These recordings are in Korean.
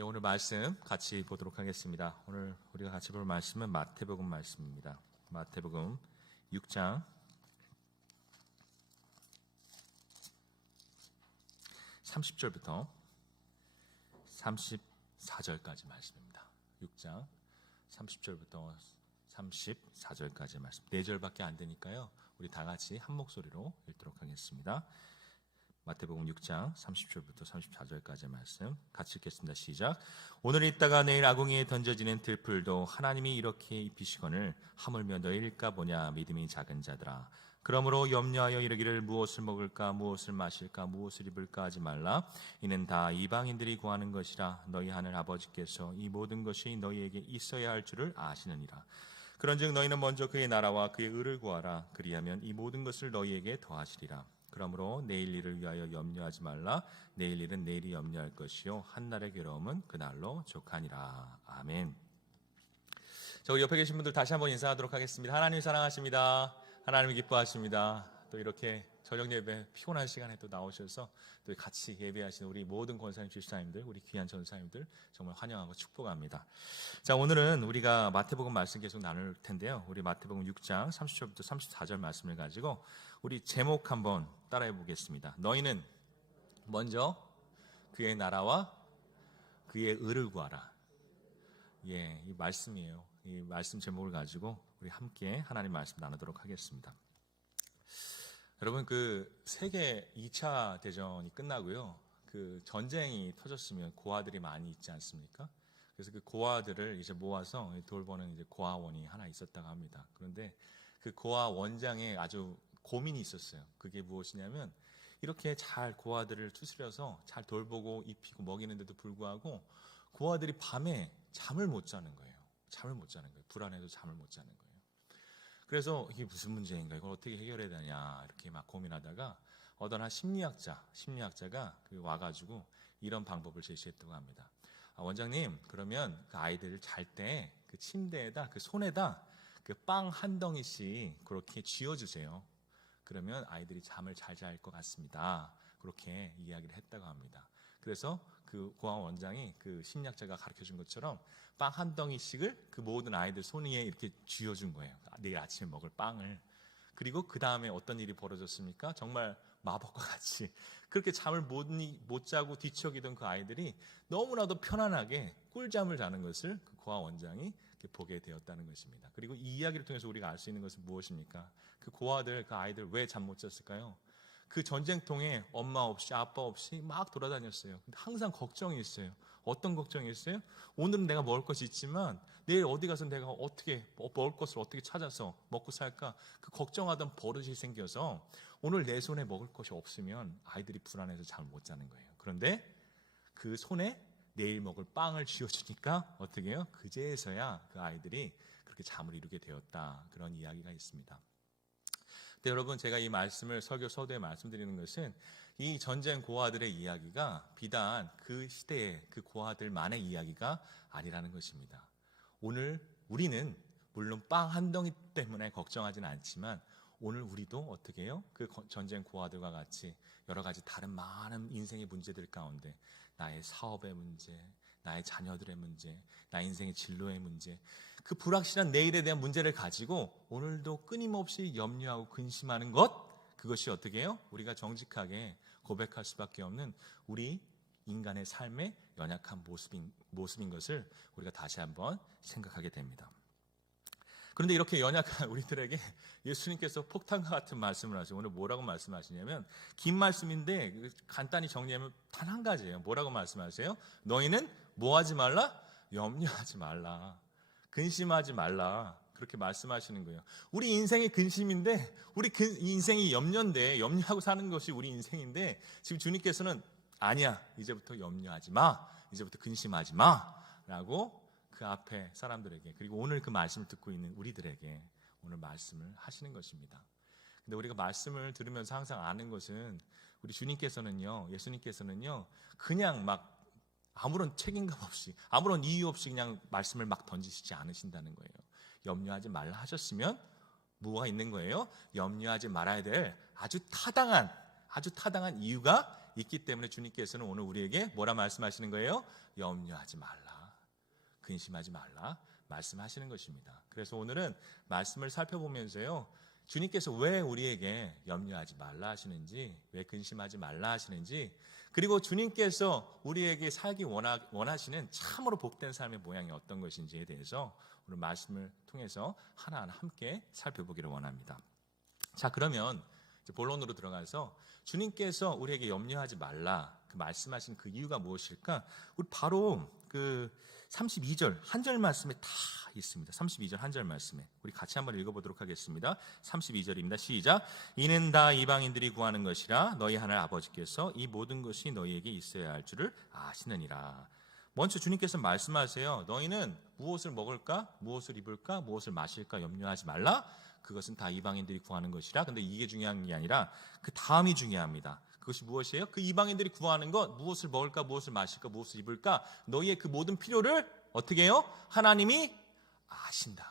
오늘 말씀 같이 보도록 하겠습니다. 오늘 우리가 같이 볼 말씀은 마태복음 말씀입니다. 마태복음 6장 30절부터 34절까지 말씀입니다. 6장 30절부터 34절까지 말씀. 4절밖에 안 되니까요. 우리 다 같이 한 목소리로 읽도록 하겠습니다. 마태복음 6장 30절부터 34절까지의 말씀 같이 읽겠습니다. 시작. 오늘 있다가 내일 아궁이에 던져지는 들풀도 하나님이 이렇게 입히시거늘 하물며 너희일까 보냐 믿음이 작은 자들아. 그러므로 염려하여 이르기를 무엇을 먹을까 무엇을 마실까 무엇을 입을까 하지 말라. 이는 다 이방인들이 구하는 것이라. 너희 하늘 아버지께서 이 모든 것이 너희에게 있어야 할 줄을 아시느니라. 그런즉 너희는 먼저 그의 나라와 그의 의를 구하라. 그리하면 이 모든 것을 너희에게 더하시리라. 그러므로 내일 일을 위하여 염려하지 말라. 내일 일은 내일이 염려할 것이요 한날의 괴로움은 그날로 족하니라. 아멘. 자, 우리 옆에 계신 분들 다시 한번 인사하도록 하겠습니다. 하나님 사랑하십니다. 하나님 기뻐하십니다. 또 이렇게 저녁 예배 피곤한 시간에 또 나오셔서 또 같이 예배하시는 우리 모든 권사님, 집사님들, 우리 귀한 전사님들 정말 환영하고 축복합니다. 자, 오늘은 우리가 마태복음 말씀 계속 나눌 텐데요. 우리 마태복음 6장 30절부터 34절 말씀을 가지고 우리 제목 한번 따라해 보겠습니다. 너희는 먼저 그의 나라와 그의 의를 구하라. 예, 이 말씀이에요. 이 말씀 제목을 가지고 우리 함께 하나님 말씀 나누도록 하겠습니다. 여러분, 그 세계 2차 대전이 끝나고요. 그 전쟁이 터졌으면 고아들이 많이 있지 않습니까? 그래서 그 고아들을 이제 모아서 돌보는 이제 고아원이 하나 있었다고 합니다. 그런데 그 고아 원장에 아주 고민이 있었어요. 그게 무엇이냐면 이렇게 잘 고아들을 추스려서 잘 돌보고 입히고 먹이는데도 불구하고 고아들이 밤에 잠을 못 자는 거예요. 잠을 못 자는 거예요. 불안해서 잠을 못 자는 거예요. 그래서 이게 무슨 문제인가, 이걸 어떻게 해결해야 되냐 이렇게 막 고민하다가 어떤 한 심리학자가 와가지고 이런 방법을 제시했다고 합니다. 원장님, 그러면 그 아이들 잘 때 그 침대에다 그 손에다 그 빵 한 덩이씩 그렇게 쥐어주세요. 그러면 아이들이 잠을 잘 잘 것 같습니다. 그렇게 이야기를 했다고 합니다. 그래서 그 고아 원장이 그 심리학자가 가르쳐준 것처럼 빵 한 덩이씩을 그 모든 아이들 손 위에 이렇게 쥐어준 거예요. 내일 아침에 먹을 빵을. 그리고 그 다음에 어떤 일이 벌어졌습니까? 정말 마법과 같이 그렇게 잠을 못 자고 뒤척이던 그 아이들이 너무나도 편안하게 꿀잠을 자는 것을 그 고아 원장이 보게 되었다는 것입니다. 그리고 이 이야기를 통해서 우리가 알 수 있는 것은 무엇입니까? 그 고아들, 그 아이들 왜 잠 못 잤을까요? 그 전쟁통에 엄마 없이 아빠 없이 막 돌아다녔어요. 근데 항상 걱정이 있어요. 어떤 걱정이 있어요? 오늘은 내가 먹을 것이 있지만 내일 어디 가서 내가 어떻게 먹을 것을 어떻게 찾아서 먹고 살까? 그 걱정하던 버릇이 생겨서 오늘 내 손에 먹을 것이 없으면 아이들이 불안해서 잠을 못 자는 거예요. 그런데 그 손에 내일 먹을 빵을 쥐어주니까 어떻게 해요? 그제서야 그 아이들이 그렇게 잠을 이루게 되었다. 그런 이야기가 있습니다. 근데 여러분, 제가 이 말씀을 설교 서두에 말씀드리는 것은 이 전쟁 고아들의 이야기가 비단 그 시대의 그 고아들만의 이야기가 아니라는 것입니다. 오늘 우리는 물론 빵 한 덩이 때문에 걱정하지는 않지만 오늘 우리도 어떻게 해요? 그 전쟁 고아들과 같이 여러 가지 다른 많은 인생의 문제들 가운데 나의 사업의 문제, 나의 자녀들의 문제, 나의 인생의 진로의 문제, 그 불확실한 내일에 대한 문제를 가지고 오늘도 끊임없이 염려하고 근심하는 것, 그것이 어떻게 해요? 우리가 정직하게 고백할 수밖에 없는 우리 인간의 삶의 연약한 모습인 것을 우리가 다시 한번 생각하게 됩니다. 그런데 이렇게 연약한 우리들에게 예수님께서 폭탄과 같은 말씀을 하세요. 오늘 뭐라고 말씀하시냐면 긴 말씀인데 간단히 정리하면 단 한 가지예요. 뭐라고 말씀하세요? 너희는 뭐 하지 말라? 염려하지 말라. 근심하지 말라. 그렇게 말씀하시는 거예요. 우리 인생이 근심인데, 우리 인생이 염려인데, 염려하고 사는 것이 우리 인생인데 지금 주님께서는 아니야, 이제부터 염려하지 마, 이제부터 근심하지 마 라고 그 앞에 사람들에게, 그리고 오늘 그 말씀을 듣고 있는 우리들에게 오늘 말씀을 하시는 것입니다. 근데 우리가 말씀을 들으면서 항상 아는 것은 우리 주님께서는요, 예수님께서는요, 그냥 막 아무런 책임감 없이, 아무런 이유 없이 그냥 말씀을 막 던지시지 않으신다는 거예요. 염려하지 말라 하셨으면 뭐가 있는 거예요? 염려하지 말아야 될 아주 타당한 이유가 있기 때문에 주님께서는 오늘 우리에게 뭐라 말씀하시는 거예요? 염려하지 말라, 근심하지 말라 말씀하시는 것입니다. 그래서 오늘은 말씀을 살펴보면서요, 주님께서 왜 우리에게 염려하지 말라 하시는지, 왜 근심하지 말라 하시는지, 그리고 주님께서 우리에게 살기 원하시는 참으로 복된 삶의 모양이 어떤 것인지에 대해서 오늘 말씀을 통해서 하나하나 함께 살펴보기를 원합니다. 자, 그러면 이제 본론으로 들어가서 주님께서 우리에게 염려하지 말라 그 말씀하신 그 이유가 무엇일까? 우리 바로 그 32절 한 절 말씀에 다 있습니다. 32절 한 절 말씀에 우리 같이 한번 읽어보도록 하겠습니다. 32절입니다. 시작. 이는 다 이방인들이 구하는 것이라 너희 하늘 아버지께서 이 모든 것이 너희에게 있어야 할 줄을 아시느니라. 먼저 주님께서 말씀하세요. 너희는 무엇을 먹을까? 무엇을 입을까? 무엇을 마실까? 염려하지 말라. 그것은 다 이방인들이 구하는 것이라. 근데 이게 중요한 게 아니라 그 다음이 중요합니다. 그것이 무엇이에요? 그 이방인들이 구하는 것, 무엇을 먹을까, 무엇을 마실까, 무엇을 입을까, 너희의 그 모든 필요를 어떻게 해요? 하나님이 아신다.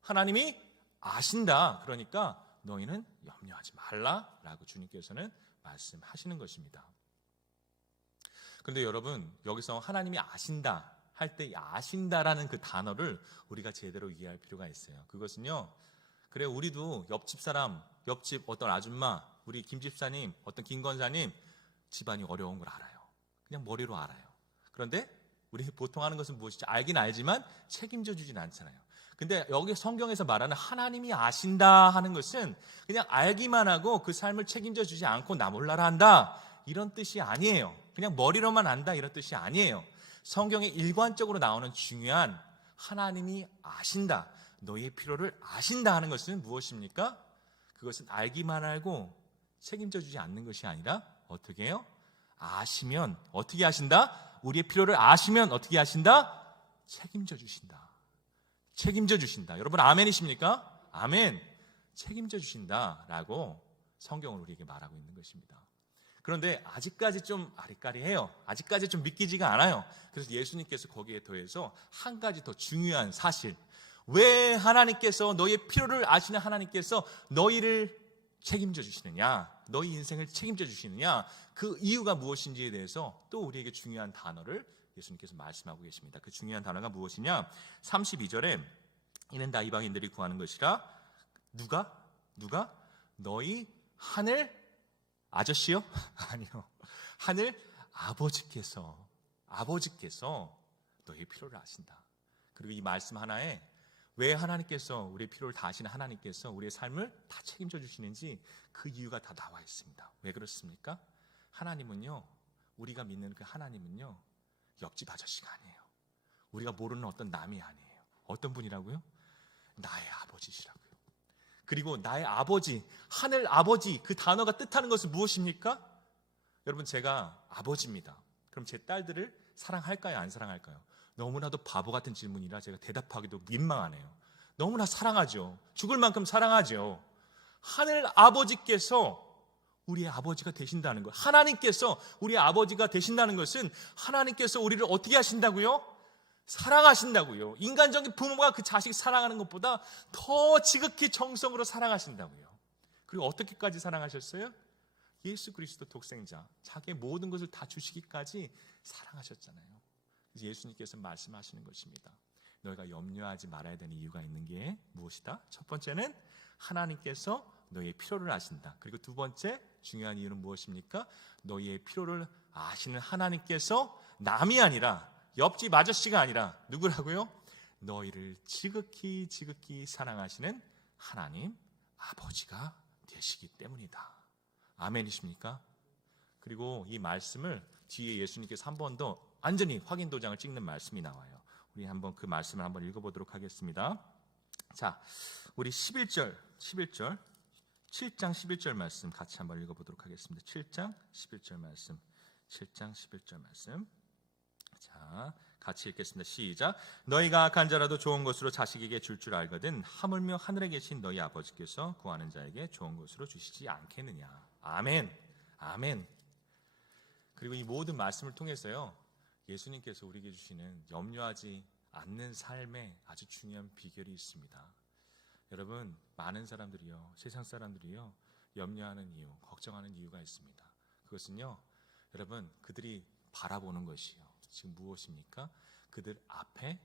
하나님이 아신다. 그러니까 너희는 염려하지 말라라고 주님께서는 말씀하시는 것입니다. 그런데 여러분, 여기서 하나님이 아신다 할 때 아신다라는 그 단어를 우리가 제대로 이해할 필요가 있어요. 그것은요, 그래 우리도 옆집 사람, 옆집 어떤 아줌마, 우리 김 집사님, 어떤 김 권사님 집안이 어려운 걸 알아요. 그냥 머리로 알아요. 그런데 우리 보통 하는 것은 무엇이죠? 알긴 알지만 책임져 주진 않잖아요. 근데 여기 성경에서 말하는 하나님이 아신다 하는 것은 그냥 알기만 하고 그 삶을 책임져 주지 않고 나 몰라라 한다 이런 뜻이 아니에요. 그냥 머리로만 안다 이런 뜻이 아니에요. 성경에 일관적으로 나오는 중요한 하나님이 아신다, 너희의 필요를 아신다 하는 것은 무엇입니까? 그것은 알기만 알고 책임져 주지 않는 것이 아니라 어떻게 해요? 아시면 어떻게 하신다? 우리의 필요를 아시면 어떻게 하신다? 책임져 주신다. 책임져 주신다. 여러분 아멘이십니까? 아멘. 책임져 주신다라고 성경은 우리에게 말하고 있는 것입니다. 그런데 아직까지 좀 아리까리해요. 아직까지 좀 믿기지가 않아요. 그래서 예수님께서 거기에 더해서 한 가지 더 중요한 사실, 왜 하나님께서 너희의 필요를 아시는 하나님께서 너희를 책임져 주시느냐, 너희 인생을 책임져 주시느냐, 그 이유가 무엇인지에 대해서 또 우리에게 중요한 단어를 예수님께서 말씀하고 계십니다. 그 중요한 단어가 무엇이냐? 32절에 이는 다 이방인들이 구하는 것이라. 누가? 너희 하늘 아저씨요? 아니요. 하늘 아버지께서 너희의 필요를 아신다. 그리고 이 말씀 하나에 왜 하나님께서 우리의 필요를 다 아시는 하나님께서 우리의 삶을 다 책임져 주시는지 그 이유가 다 나와 있습니다. 왜 그렇습니까? 하나님은요, 우리가 믿는 그 하나님은요, 옆집 아저씨가 아니에요. 우리가 모르는 어떤 남이 아니에요. 어떤 분이라고요? 나의 아버지시라고요. 그리고 나의 아버지, 하늘 아버지, 그 단어가 뜻하는 것은 무엇입니까? 여러분, 제가 아버지입니다. 그럼 제 딸들을 사랑할까요? 안 사랑할까요? 너무나도 바보 같은 질문이라 제가 대답하기도 민망하네요. 너무나 사랑하죠. 죽을 만큼 사랑하죠. 하늘 아버지께서 우리의 아버지가 되신다는 것, 하나님께서 우리의 아버지가 되신다는 것은 하나님께서 우리를 어떻게 하신다고요? 사랑하신다고요. 인간적인 부모가 그 자식 사랑하는 것보다 더 지극히 정성으로 사랑하신다고요. 그리고 어떻게까지 사랑하셨어요? 예수 그리스도 독생자, 자기의 모든 것을 다 주시기까지 사랑하셨잖아요. 그래서 예수님께서 말씀하시는 것입니다. 너희가 염려하지 말아야 되는 이유가 있는 게 무엇이다? 첫 번째는 하나님께서 너희의 필요를 아신다. 그리고 두 번째 중요한 이유는 무엇입니까? 너희의 필요를 아시는 하나님께서 남이 아니라, 옆집 아저씨가 아니라 누구라고요? 너희를 지극히 사랑하시는 하나님 아버지가 되시기 때문이다. 아멘이십니까? 그리고 이 말씀을 뒤에 예수님께서 한 번 더 완전히 확인 도장을 찍는 말씀이 나와요. 우리 한번 그 말씀을 한번 읽어보도록 하겠습니다. 자, 우리 7장 11절 말씀 같이 한번 읽어보도록 하겠습니다. 7장 11절 말씀. 자, 같이 읽겠습니다. 시작. 너희가 악한 자라도 좋은 것으로 자식에게 줄 알거든 하물며 하늘에 계신 너희 아버지께서 구하는 자에게 좋은 것으로 주시지 않겠느냐. 아멘. 그리고 이 모든 말씀을 통해서요, 예수님께서 우리에게 주시는 염려하지 않는 삶에 아주 중요한 비결이 있습니다. 여러분, 많은 사람들이요, 세상 사람들이요, 염려하는 이유, 걱정하는 이유가 있습니다. 그것은요, 여러분, 그들이 바라보는 것이요, 지금 무엇입니까? 그들 앞에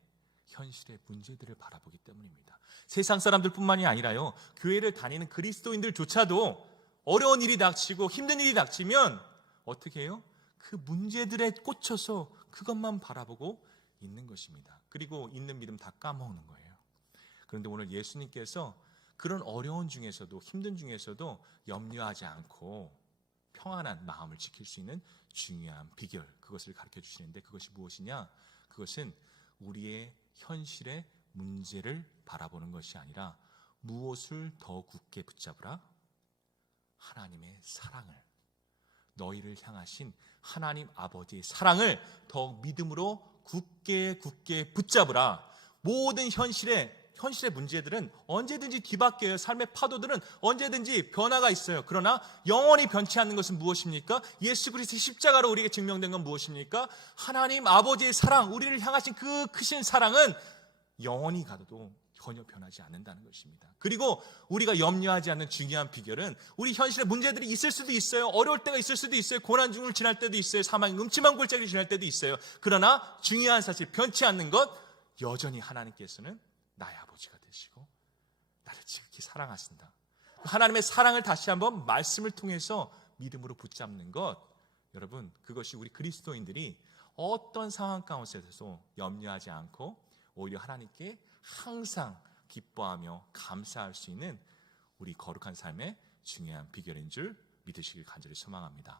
현실의 문제들을 바라보기 때문입니다. 세상 사람들뿐만이 아니라요, 교회를 다니는 그리스도인들조차도 어려운 일이 닥치고 힘든 일이 닥치면 어떻게 해요? 그 문제들에 꽂혀서 그것만 바라보고 있는 것입니다. 그리고 있는 믿음 다 까먹는 거예요. 그런데 오늘 예수님께서 그런 어려운 중에서도, 힘든 중에서도 염려하지 않고 평안한 마음을 지킬 수 있는 중요한 비결, 그것을 가르쳐 주시는데, 그것이 무엇이냐? 그것은 우리의 현실의 문제를 바라보는 것이 아니라 무엇을 더 굳게 붙잡으라? 하나님의 사랑을, 너희를 향하신 하나님 아버지의 사랑을 더 믿음으로 굳게 붙잡으라. 모든 현실의 문제들은 언제든지 뒤바뀌어요. 삶의 파도들은 언제든지 변화가 있어요. 그러나 영원히 변치 않는 것은 무엇입니까? 예수 그리스도의 십자가로 우리에게 증명된 건 무엇입니까? 하나님 아버지의 사랑, 우리를 향하신 그 크신 사랑은 영원히 가도 전혀 변하지 않는다는 것입니다. 그리고 우리가 염려하지 않는 중요한 비결은, 우리 현실의 문제들이 있을 수도 있어요. 어려울 때가 있을 수도 있어요. 고난 중을 지날 때도 있어요. 사망의 음침한 골짜기를 지날 때도 있어요. 그러나 중요한 사실, 변치 않는 것, 여전히 하나님께서는 나의 아버지가 되시고 나를 지극히 사랑하신다. 하나님의 사랑을 다시 한번 말씀을 통해서 믿음으로 붙잡는 것, 여러분, 그것이 우리 그리스도인들이 어떤 상황 가운데서도 염려하지 않고 오히려 하나님께 항상 기뻐하며 감사할 수 있는 우리 거룩한 삶의 중요한 비결인 줄 믿으시길 간절히 소망합니다.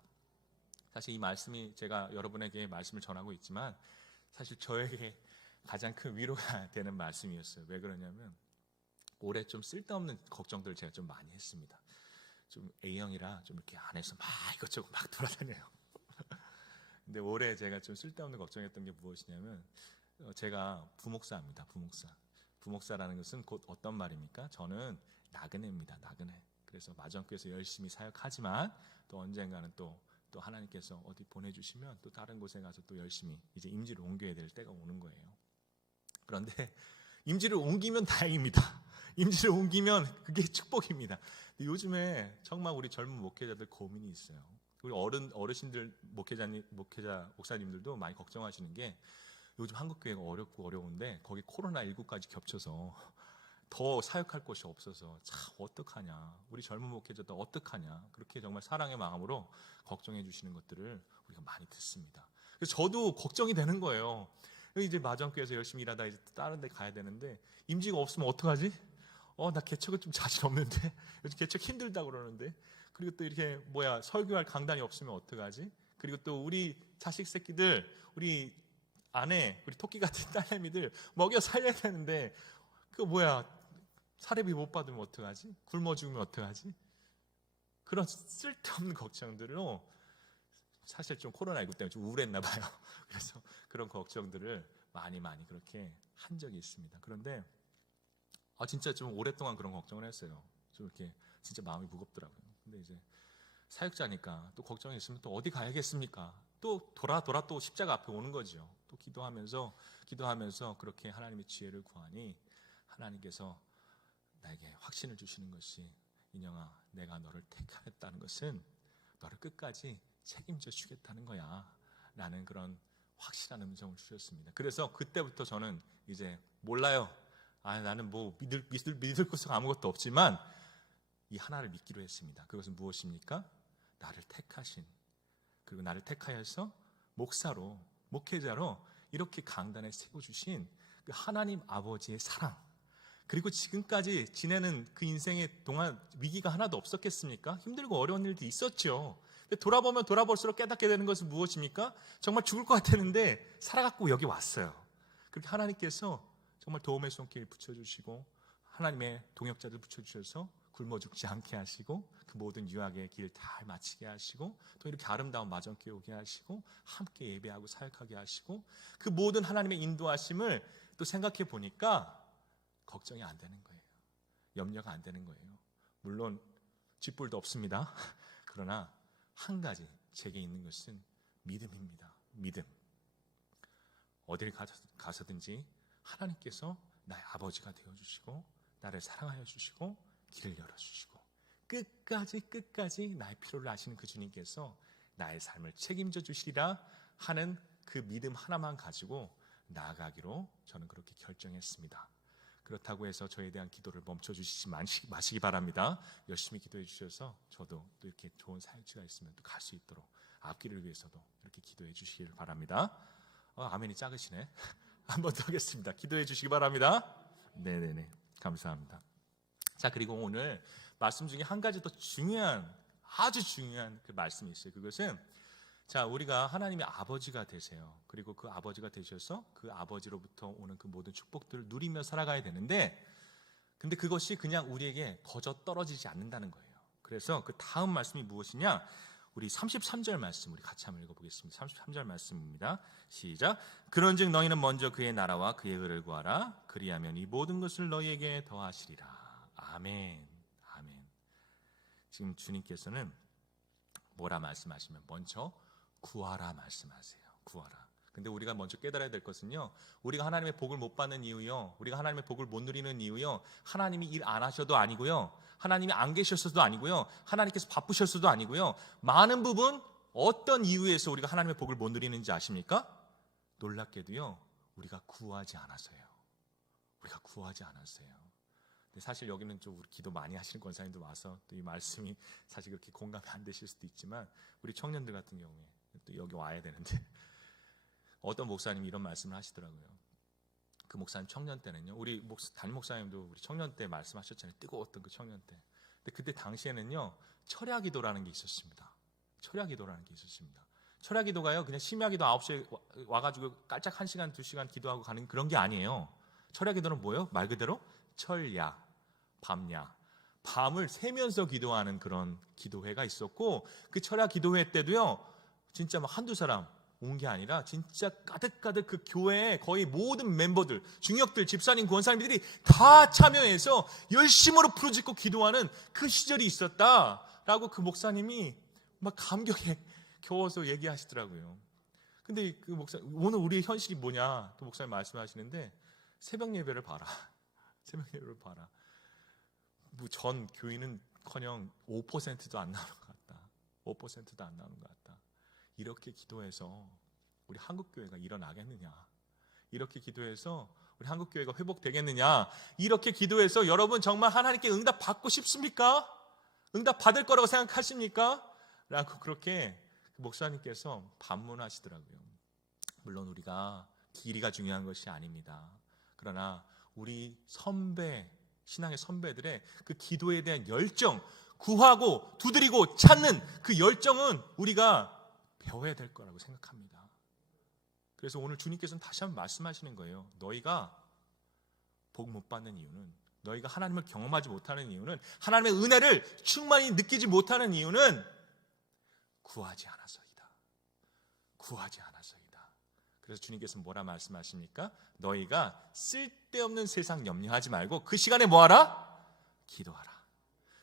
사실 이 말씀이, 제가 여러분에게 말씀을 전하고 있지만 사실 저에게 가장 큰 위로가 되는 말씀이었어요. 왜 그러냐면, 올해 좀 쓸데없는 걱정들을 제가 좀 많이 했습니다. 좀 A형이라 좀 이렇게 안에서 막 이것저것 막 돌아다녀요. 근데 올해 제가 좀 쓸데없는 걱정했던 게 무엇이냐면, 제가 부목사입니다. 부목사라는 것은 곧 어떤 말입니까? 저는 나그네입니다. 나그네. 그래서 마정교회에서 열심히 사역하지만 또 언젠가는 또 하나님께서 어디 보내주시면 또 다른 곳에 가서 또 열심히 이제 임지를 옮겨야 될 때가 오는 거예요. 그런데 임지를 옮기면 다행입니다. 임지를 옮기면 그게 축복입니다. 근데 요즘에 정말 우리 젊은 목회자들 고민이 있어요. 우리 어르신들 목사님들도 많이 걱정하시는 게, 요즘 한국교회가 어렵고 어려운데 거기 코로나19까지 겹쳐서 더 사역할 곳이 없어서 참 어떡하냐, 우리 젊은 목회자들 어떡하냐, 그렇게 정말 사랑의 마음으로 걱정해 주시는 것들을 우리가 많이 듣습니다. 그래서 저도 걱정이 되는 거예요. 이제 마정교회에서 열심히 일하다 이제 다른 데 가야 되는데 임지가 없으면 어떡하지? 나 개척은 좀 자신 없는데, 요즘 개척 힘들다 그러는데, 그리고 또 이렇게 설교할 강단이 없으면 어떡하지? 그리고 또 우리 자식 새끼들, 우리 아내, 우리 토끼 같은 딸내미들 먹여 살려야 되는데 사례비 못 받으면 어떡하지? 굶어 죽으면 어떡하지? 그런 쓸데없는 걱정들로 사실 좀 코로나19 때문에 좀 우울했나 봐요. 그래서 그런 걱정들을 많이 그렇게 한 적이 있습니다. 그런데 진짜 좀 오랫동안 그런 걱정을 했어요. 좀 이렇게 진짜 마음이 무겁더라고요. 근데 이제 사역자니까 또 걱정이 있으면 또 어디 가야겠습니까? 또 돌아 또 십자가 앞에 오는 거죠. 또 기도하면서 그렇게 하나님의 지혜를 구하니 하나님께서 나에게 확신을 주시는 것이, 인영아, 내가 너를 택하였다는 것은 너를 끝까지 책임져 주겠다는 거야 라는 그런 확실한 음성을 주셨습니다. 그래서 그때부터 저는 이제 몰라요. 나는 믿을 것은 아무것도 없지만 이 하나를 믿기로 했습니다. 그것은 무엇입니까? 나를 택하신, 그리고 나를 택하여서 목사로, 목회자로 이렇게 강단에 세워주신 그 하나님 아버지의 사랑, 그리고 지금까지 지내는 그 인생의 동안 위기가 하나도 없었겠습니까? 힘들고 어려운 일도 있었죠. 근데 돌아보면 돌아볼수록 깨닫게 되는 것은 무엇입니까? 정말 죽을 것 같았는데 살아갖고 여기 왔어요. 그렇게 하나님께서 정말 도움의 손길 붙여주시고, 하나님의 동역자들 붙여주셔서 굶어 죽지 않게 하시고, 그 모든 유학의 길 잘 마치게 하시고, 또 이렇게 아름다운 마정교회 오게 하시고, 함께 예배하고 사역하게 하시고, 그 모든 하나님의 인도하심을 또 생각해 보니까 걱정이 안 되는 거예요. 염려가 안 되는 거예요. 물론 쥐뿔도 없습니다. 그러나 한 가지 제게 있는 것은 믿음입니다. 믿음. 어딜 가서든지 하나님께서 나의 아버지가 되어주시고, 나를 사랑하여 주시고, 길을 열어주시고, 끝까지 나의 필요를 아시는 그 주님께서 나의 삶을 책임져 주시리라 하는 그 믿음 하나만 가지고 나아가기로 저는 그렇게 결정했습니다. 그렇다고 해서 저에 대한 기도를 멈춰주시지 마시기 바랍니다. 열심히 기도해 주셔서 저도 또 이렇게 좋은 사역지가 있으면 또 갈 수 있도록 앞길을 위해서도 이렇게 기도해 주시길 바랍니다. 아멘이 작으시네. 한 번 더 하겠습니다. 기도해 주시기 바랍니다. 네네네, 감사합니다. 자, 그리고 오늘 말씀 중에 한 가지 더 중요한, 아주 중요한 그 말씀이 있어요. 그것은 자, 우리가 하나님의 아버지가 되세요. 그리고 그 아버지가 되셔서 그 아버지로부터 오는 그 모든 축복들을 누리며 살아가야 되는데, 근데 그것이 그냥 우리에게 거저 떨어지지 않는다는 거예요. 그래서 그 다음 말씀이 무엇이냐? 우리 33절 말씀 우리 같이 한번 읽어보겠습니다. 33절 말씀입니다. 시작. 그런즉 너희는 먼저 그의 나라와 그의 의를 구하라. 그리하면 이 모든 것을 너희에게 더하시리라. 아멘. 아멘. 지금 주님께서는 뭐라 말씀하시면 먼저 구하라 말씀하세요. 구하라. 근데 우리가 먼저 깨달아야 될 것은요, 우리가 하나님의 복을 못 받는 이유요, 우리가 하나님의 복을 못 누리는 이유요, 하나님이 일 안 하셔도 아니고요, 하나님이 안 계셨어도 아니고요, 하나님께서 바쁘셨어도 아니고요, 많은 부분 어떤 이유에서 우리가 하나님의 복을 못 누리는지 아십니까? 놀랍게도요, 우리가 구하지 않았어요. 우리가 구하지 않았어요. 근데 사실 여기는 좀 우리 기도 많이 하시는 권사님들 와서 또 이 말씀이 사실 그렇게 공감이 안 되실 수도 있지만, 우리 청년들 같은 경우에 또 여기 와야 되는데 어떤 목사님이 이런 말씀을 하시더라고요. 그 목사님 청년 때는요, 우리 담임 목사님도 우리 청년 때 말씀하셨잖아요. 뜨거웠던 그 청년 때. 근데 그때 당시에는요, 철야기도라는 게 있었습니다. 철야기도라는 게 있었습니다. 철야기도가요, 그냥 심야기도 9시에 와가지고 깔짝 1시간 2시간 기도하고 가는 그런 게 아니에요. 철야기도는 뭐예요? 말 그대로 철야, 밤야, 밤을 새면서 기도하는 그런 기도회가 있었고, 그 철야 기도회 때도요, 진짜 막 한두 사람 온 게 아니라 진짜 가득가득 그 교회의 거의 모든 멤버들, 중역들, 집사님, 권사님들이 다 참여해서 열심으로 부르짖고 기도하는 그 시절이 있었다라고 그 목사님이 막 감격에 겨워서 얘기하시더라고요. 근데 그 오늘 우리의 현실이 뭐냐, 또 목사님 말씀하시는데, 새벽 예배를 봐라. 새벽 예배를 봐라. 뭐 전 교인은커녕 5%도 안 나오는 것 같다. 5%도 안 나오는 것 같다. 이렇게 기도해서 우리 한국교회가 일어나겠느냐? 이렇게 기도해서 우리 한국교회가 회복되겠느냐? 이렇게 기도해서 여러분 정말 하나님께 응답 받고 싶습니까? 응답 받을 거라고 생각하십니까? 라고 그렇게 목사님께서 반문하시더라고요. 물론 우리가 길이가 중요한 것이 아닙니다. 그러나 우리 선배, 신앙의 선배들의 그 기도에 대한 열정, 구하고 두드리고 찾는 그 열정은 우리가 배워야 될 거라고 생각합니다. 그래서 오늘 주님께서는 다시 한번 말씀하시는 거예요. 너희가 복 못 받는 이유는, 너희가 하나님을 경험하지 못하는 이유는, 하나님의 은혜를 충만히 느끼지 못하는 이유는 구하지 않아서이다. 구하지 않아서이다. 그래서 주님께서 뭐라 말씀하십니까? 너희가 쓸데없는 세상 염려하지 말고 그 시간에 뭐하라? 기도하라.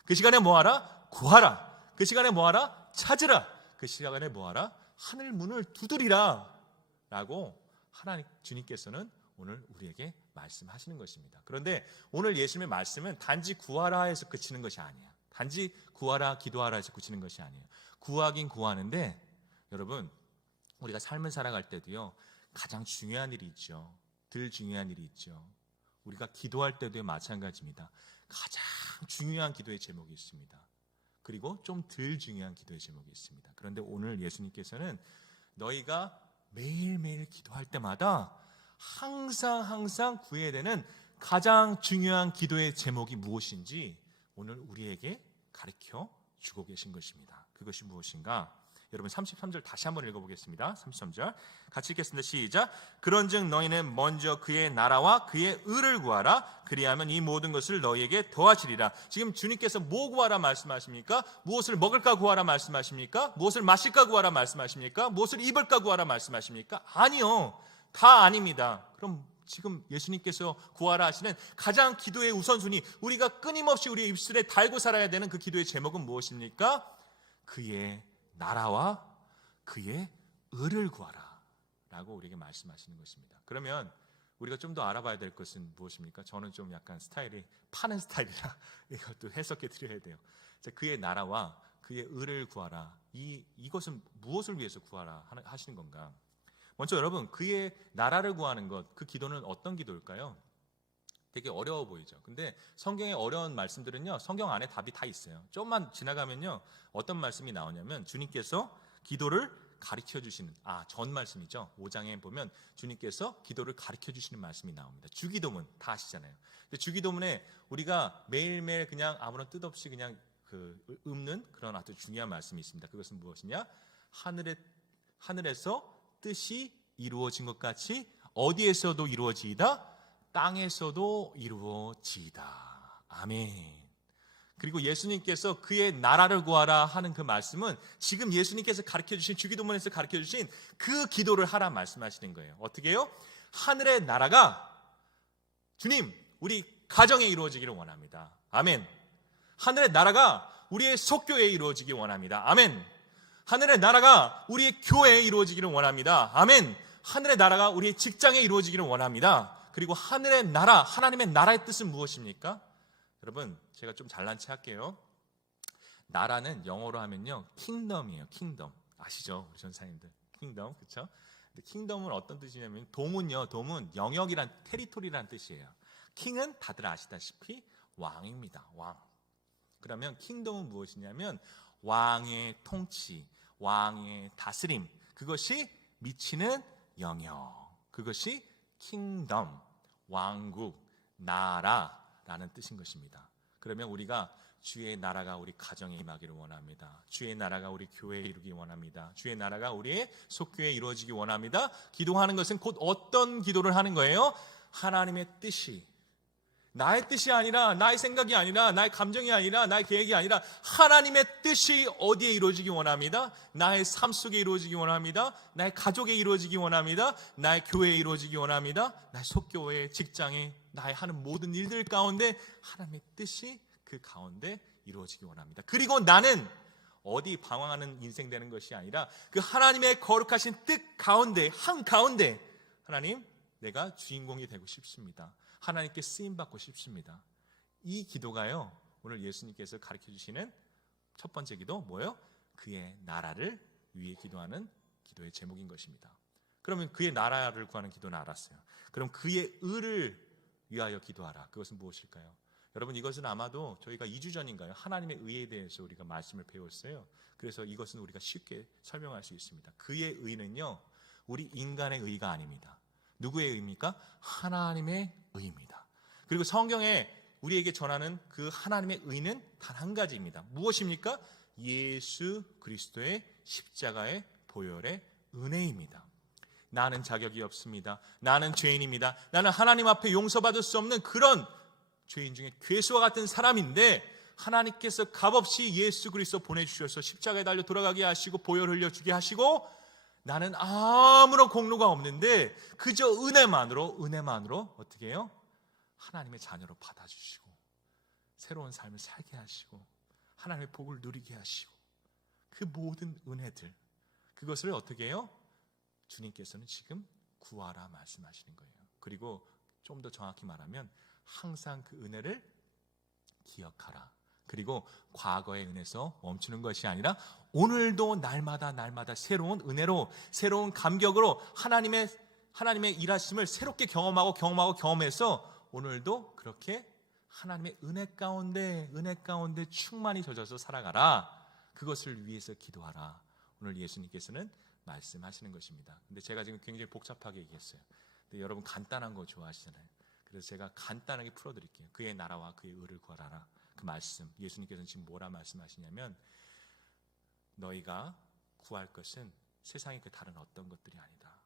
그 시간에 뭐하라? 구하라. 그 시간에 뭐하라? 찾으라. 그 시간에 뭐하라? 하늘 문을 두드리라 라고 하나님 주님께서는 오늘 우리에게 말씀하시는 것입니다. 그런데 오늘 예수님의 말씀은 단지 구하라 해서 그치는 것이 아니에요. 단지 구하라, 기도하라 해서 그치는 것이 아니에요. 구하긴 구하는데 여러분, 우리가 삶을 살아갈 때도요, 가장 중요한 일이 있죠. 덜 중요한 일이 있죠. 우리가 기도할 때도 마찬가지입니다. 가장 중요한 기도의 제목이 있습니다. 그리고 좀 덜 중요한 기도의 제목이 있습니다. 그런데 오늘 예수님께서는 너희가 매일매일 기도할 때마다 항상 구해야 되는 가장 중요한 기도의 제목이 무엇인지 오늘 우리에게 가르쳐 주고 계신 것입니다. 그것이 무엇인가? 여러분 33절 다시 한번 읽어보겠습니다. 33절 같이 읽겠습니다. 시작. 그런즉 너희는 먼저 그의 나라와 그의 의를 구하라. 그리하면 이 모든 것을 너희에게 더하시리라. 지금 주님께서 뭐 구하라 말씀하십니까? 무엇을 먹을까 구하라 말씀하십니까? 무엇을 마실까 구하라 말씀하십니까? 무엇을 입을까 구하라 말씀하십니까? 아니요, 다 아닙니다. 그럼 지금 예수님께서 구하라 하시는 가장 기도의 우선순위, 우리가 끊임없이 우리의 입술에 달고 살아야 되는 그 기도의 제목은 무엇입니까? 그의 나라와 그의 의를 구하라 라고 우리에게 말씀하시는 것입니다. 그러면 우리가 좀 더 알아봐야 될 것은 무엇입니까? 저는 좀 약간 스타일이 파는 스타일이라 이것도 해석해 드려야 돼요. 그의 나라와 그의 의를 구하라 이것은 무엇을 위해서 구하라 하시는 건가? 먼저 여러분, 그의 나라를 구하는 것, 그 기도는 어떤 기도일까요? 되게 어려워 보이죠. 근데 성경의 어려운 말씀들은요, 성경 안에 답이 다 있어요. 조금만 지나가면요, 어떤 말씀이 나오냐면 주님께서 기도를 가르쳐 주시는, 전 말씀이죠. 5장에 보면 주님께서 기도를 가르쳐 주시는 말씀이 나옵니다. 주기도문 다 아시잖아요. 근데 주기도문에 우리가 매일매일 그냥 아무런 뜻 없이 그냥 읊는 그런 아주 중요한 말씀이 있습니다. 그것은 무엇이냐? 하늘에서 뜻이 이루어진 것 같이 어디에서도 이루어지이다, 땅에서도 이루어지이다. 아멘. 그리고 예수님께서 그의 나라를 구하라 하는 그 말씀은 지금 예수님께서 가르쳐주신, 주기도문에서 가르쳐주신 그 기도를 하라 말씀하시는 거예요. 어떻게 해요? 하늘의 나라가 주님, 우리 가정에 이루어지기를 원합니다. 아멘. 하늘의 나라가 우리의 속교에 이루어지기 원합니다. 아멘. 하늘의 나라가 우리의 교회에 이루어지기를 원합니다. 아멘. 하늘의 나라가 우리의 직장에 이루어지기를 원합니다. 그리고 하늘의 나라, 하나님의 나라의 뜻은 무엇입니까? 여러분, 제가 좀 잘난 체 할게요. 나라는 영어로 하면요, 킹덤이에요. 킹덤. 아시죠? 우리 전사님들. 킹덤, 그렇죠? 근데 킹덤은 어떤 뜻이냐면, dom은 영역이란, 테리토리란 뜻이에요. 킹은 다들 아시다시피 왕입니다. 왕. 그러면 킹덤은 무엇이냐면 왕의 통치, 왕의 다스림, 그것이 미치는 영역, 그것이 킹덤, 왕국, 나라라는 뜻인 것입니다. 그러면 우리가 주의 나라가 우리 가정에 임하기를 원합니다. 주의 나라가 우리 교회에 이루기 원합니다. 주의 나라가 우리의 속교에 이루어지기 원합니다. 기도하는 것은 곧 어떤 기도를 하는 거예요? 하나님의 뜻이, 나의 뜻이 아니라, 나의 생각이 아니라, 나의 감정이 아니라, 나의 계획이 아니라 하나님의 뜻이 어디에 이루어지기 원합니다. 나의 삶 속에 이루어지기 원합니다. 나의 가족에 이루어지기 원합니다. 나의 교회에 이루어지기 원합니다. 나의 속교회, 직장에, 나의 하는 모든 일들 가운데 하나님의 뜻이 그 가운데 이루어지기 원합니다. 그리고 나는 어디 방황하는 인생 되는 것이 아니라 그 하나님의 거룩하신 뜻 가운데, 한가운데 하나님, 내가 주인공이 되고 싶습니다. 하나님께 쓰임받고 싶습니다. 이 기도가요, 오늘 예수님께서 가르쳐 주시는 첫 번째 기도 뭐예요? 그의 나라를 위해 기도하는 기도의 제목인 것입니다. 그러면 그의 나라를 구하는 기도는 알았어요. 그럼 그의 의를 위하여 기도하라. 그것은 무엇일까요? 여러분, 이것은 아마도 저희가 2주 전인가요? 하나님의 의에 대해서 우리가 말씀을 배웠어요. 그래서 이것은 우리가 쉽게 설명할 수 있습니다. 그의 의는요, 우리 인간의 의가 아닙니다. 누구의 의입니까? 하나님의 의입니다. 그리고 성경에 우리에게 전하는 그 하나님의 의는 단 한 가지입니다. 무엇입니까? 예수 그리스도의 십자가의 보혈의 은혜입니다. 나는 자격이 없습니다. 나는 죄인입니다. 나는 하나님 앞에 용서받을 수 없는 그런 죄인 중에 괴수와 같은 사람인데 하나님께서 값없이 예수 그리스도 보내주셔서 십자가에 달려 돌아가게 하시고 보혈 흘려주게 하시고, 나는 아무런 공로가 없는데 그저 은혜만으로 어떻게 해요? 하나님의 자녀로 받아주시고 새로운 삶을 살게 하시고 하나님의 복을 누리게 하시고, 그 모든 은혜들, 그것을 어떻게 해요? 주님께서는 지금 구하라 말씀하시는 거예요. 그리고 좀 더 정확히 말하면 항상 그 은혜를 기억하라. 그리고 과거의 은혜에서 멈추는 것이 아니라 오늘도 날마다 새로운 은혜로, 새로운 감격으로 하나님의 일하심을 새롭게 경험해서 오늘도 그렇게 하나님의 은혜 가운데 충만히 젖어서 살아가라. 그것을 위해서 기도하라. 오늘 예수님께서는 말씀하시는 것입니다. 근데 제가 지금 굉장히 복잡하게 얘기했어요. 근데 여러분 간단한 거 좋아하시잖아요. 그래서 제가 간단하게 풀어드릴게요. 그의 나라와 그의 의를 구하라. 그 말씀, 예수님께서는 지금 뭐라 말씀하시냐면, 너희가 구할 것은 세상의 그 다른 어떤 것들이 아니다.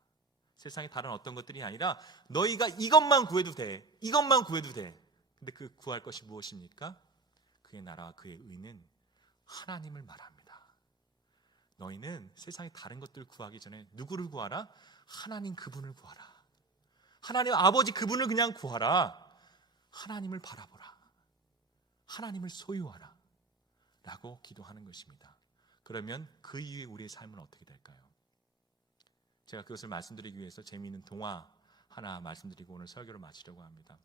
세상의 다른 어떤 것들이 아니라 너희가 이것만 구해도 돼. 근데 그 구할 것이 무엇입니까? 그의 나라와 그의 의는 하나님을 말합니다. 너희는 세상의 다른 것들을 구하기 전에 누구를 구하라? 하나님 그분을 구하라. 하나님 아버지 그분을 그냥 구하라. 하나님을 바라보라. 하나님을 소유하라 라고 기도하는 것입니다. 그러면 그 이후에 우리의 삶은 어떻게 될까요? 제가 그것을 말씀드리기 위해서 재미있는 동화 하나 말씀드리고 오늘 설교를 마치려고 합니다.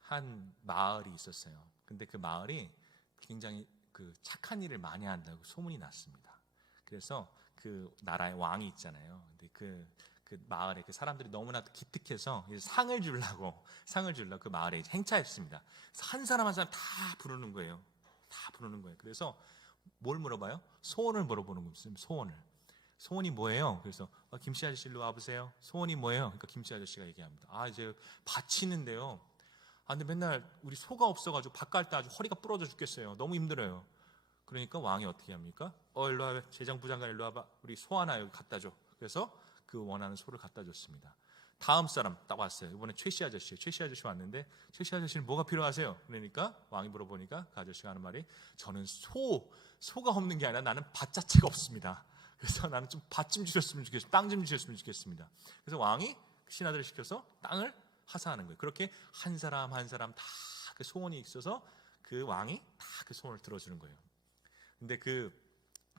한 마을이 있었어요. 근데 그 마을이 굉장히 그 착한 일을 많이 한다고 소문이 났습니다. 그래서 그 나라의 왕이 있잖아요. 근데 그 마을에 그 사람들이 너무나도 기특해서 상을 주려고 그 마을에 이제 행차했습니다. 그래서 한 사람 한 사람 다 부르는 거예요. 다 부르는 거예요. 그래서 뭘 물어봐요? 소원을 물어보는 거예요. 소원이 뭐예요? 그래서 김씨 아저씨 일로 와보세요. 소원이 뭐예요? 그러니까 김씨 아저씨가 얘기합니다. 이제 밭이 있는데요. 근데 맨날 우리 소가 없어가지고 밭 갈 때 아주 허리가 부러져 죽겠어요. 너무 힘들어요. 그러니까 왕이 어떻게 합니까? 일로 와, 재정부장관 일로 와봐. 우리 소 하나 여기 갖다 줘. 그래서 그 원하는 소를 갖다 줬습니다. 다음 사람 딱 왔어요. 이번에 최씨 아저씨 왔는데, 최씨 아저씨는 뭐가 필요하세요? 그러니까 왕이 물어보니까 그 아저씨가 하는 말이, 저는 소가 없는 게 아니라 나는 밭 자체가 없습니다. 그래서 나는 좀 밭 좀 주셨으면 좋겠습니다. 땅 좀 주셨으면 좋겠습니다. 그래서 왕이 신하들을 시켜서 땅을 하사하는 거예요. 그렇게 한 사람 한 사람 다 그 소원이 있어서 그 왕이 다 그 소원을 들어주는 거예요. 근데 그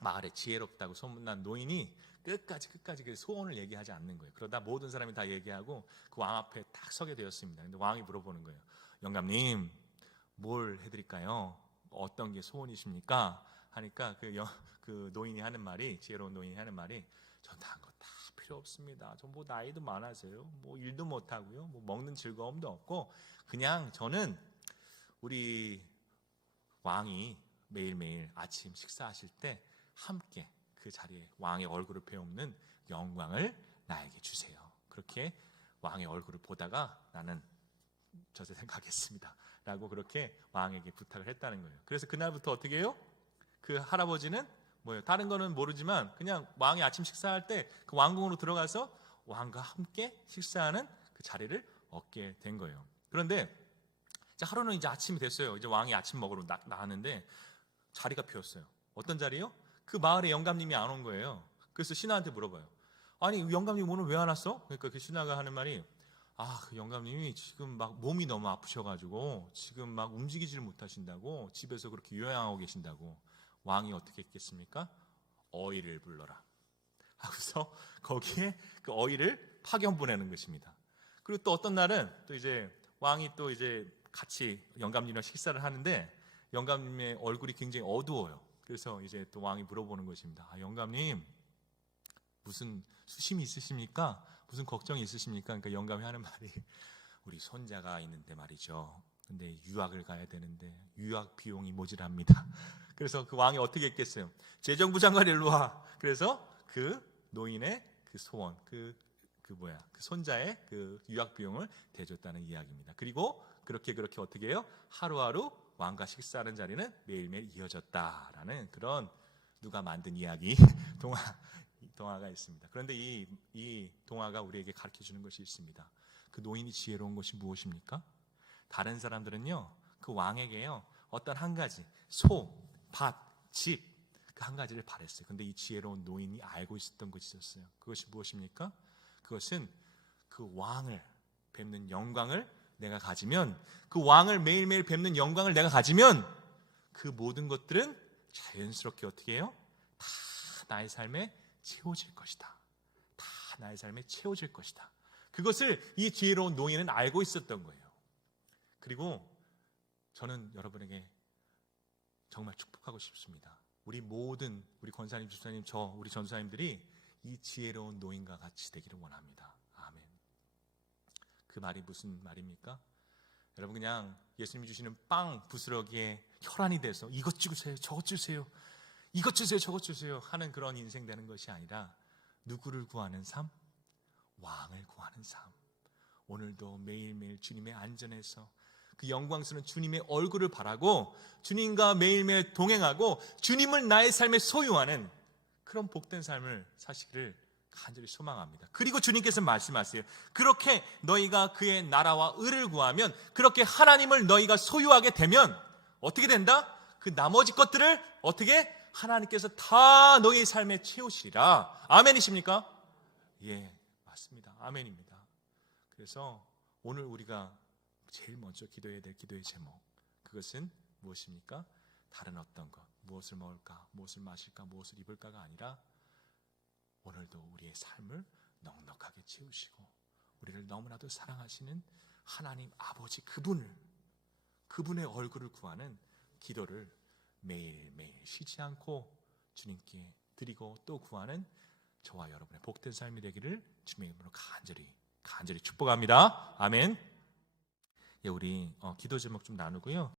마을에 지혜롭다고 소문난 노인이 끝까지 그 소원을 얘기하지 않는 거예요. 그러다 모든 사람이 다 얘기하고 그 왕 앞에 딱 서게 되었습니다. 근데 왕이 물어보는 거예요. 영감님, 뭘 해드릴까요? 어떤 게 소원이십니까? 하니까 그 노인이 하는 말이, 지혜로운 노인이 하는 말이, 전 다른 거 다 필요 없습니다. 전 뭐 나이도 많아서요. 뭐 일도 못 하고요. 뭐 먹는 즐거움도 없고, 그냥 저는 우리 왕이 매일매일 아침 식사하실 때 함께 그 자리에 왕의 얼굴을 배우는 영광을 나에게 주세요. 그렇게 왕의 얼굴을 보다가 나는 저 세상 가겠습니다 라고 그렇게 왕에게 부탁을 했다는 거예요. 그래서 그날부터 어떻게 해요? 그 할아버지는 뭐예요? 다른 거는 모르지만 그냥 왕이 아침 식사할 때 그 왕궁으로 들어가서 왕과 함께 식사하는 그 자리를 얻게 된 거예요. 그런데 하루는 이제 아침이 됐어요. 이제 왕이 아침 먹으러 나왔는데 자리가 비었어요. 어떤 자리요? 그 마을에 영감님이 안 온 거예요. 그래서 신하한테 물어봐요. 아니, 영감님 오늘 왜 안 왔어? 그러니까 그 신하가 하는 말이, 그 영감님이 지금 막 몸이 너무 아프셔가지고 지금 막 움직이지를 못하신다고, 집에서 그렇게 요양하고 계신다고. 왕이 어떻게 했겠습니까? 어이를 불러라 하고서 거기에 그 어이를 파견 보내는 것입니다. 그리고 또 어떤 날은 또 이제 왕이 또 이제 같이 영감님이랑 식사를 하는데 영감님의 얼굴이 굉장히 어두워요. 그래서 이제 또 왕이 물어보는 것입니다. 영감님, 무슨 수심이 있으십니까? 무슨 걱정이 있으십니까? 그러니까 영감이 하는 말이, 우리 손자가 있는데 말이죠. 근데 유학을 가야 되는데 유학 비용이 모자랍니다. 그래서 그 왕이 어떻게 했겠어요? 재정부 장관 일로 와. 그래서 그 노인의 그 소원, 그 손자의 그 유학 비용을 대줬다는 이야기입니다. 그리고 그렇게 어떻게 해요? 하루하루 왕과 식사하는 자리는 매일매일 이어졌다라는 그런 누가 만든 이야기 동화가 있습니다. 그런데 이 동화가 우리에게 가르쳐주는 것이 있습니다. 그 노인이 지혜로운 것이 무엇입니까? 다른 사람들은요, 그 왕에게요, 어떤 한 가지, 소, 밭, 집, 그 한 가지를 바랬어요. 근데 이 지혜로운 노인이 알고 있었던 것이 있었어요. 그것이 무엇입니까? 그것은 그 왕을 뵙는 영광을 내가 가지면, 그 왕을 매일매일 뵙는 영광을 내가 가지면 그 모든 것들은 자연스럽게 어떻게 해요? 다 나의 삶에 채워질 것이다. 다 나의 삶에 채워질 것이다. 그것을 이 지혜로운 노인은 알고 있었던 거예요. 그리고 저는 여러분에게 정말 축복하고 싶습니다. 우리 권사님, 집사님, 우리 전사님들이 이 지혜로운 노인과 같이 되기를 원합니다. 아멘. 그 말이 무슨 말입니까? 여러분, 그냥 예수님이 주시는 빵 부스러기에 혈안이 돼서 이것 주세요, 저것 주세요, 이것 주세요, 저것 주세요 하는 그런 인생 되는 것이 아니라, 누구를 구하는 삶? 왕을 구하는 삶. 오늘도 매일매일 주님의 안전에서 그 영광스러운 주님의 얼굴을 바라고 주님과 매일매일 동행하고 주님을 나의 삶에 소유하는 그런 복된 삶을 사시기를 간절히 소망합니다. 그리고 주님께서 말씀하세요. 그렇게 너희가 그의 나라와 의를 구하면, 그렇게 하나님을 너희가 소유하게 되면 어떻게 된다? 그 나머지 것들을 어떻게? 하나님께서 다 너희의 삶에 채우시리라. 아멘이십니까? 예, 맞습니다. 아멘입니다. 그래서 오늘 우리가 제일 먼저 기도해야 될 기도의 제목, 그것은 무엇입니까? 다른 어떤 것, 무엇을 먹을까, 무엇을 마실까, 무엇을 입을까가 아니라, 오늘도 우리의 삶을 넉넉하게 채우시고 우리를 너무나도 사랑하시는 하나님 아버지, 그분의 얼굴을 구하는 기도를 매일매일 쉬지 않고 주님께 드리고 또 구하는 저와 여러분의 복된 삶이 되기를 주님의 이름으로 간절히 축복합니다. 아멘. 예, 우리 기도 제목 좀 나누고요.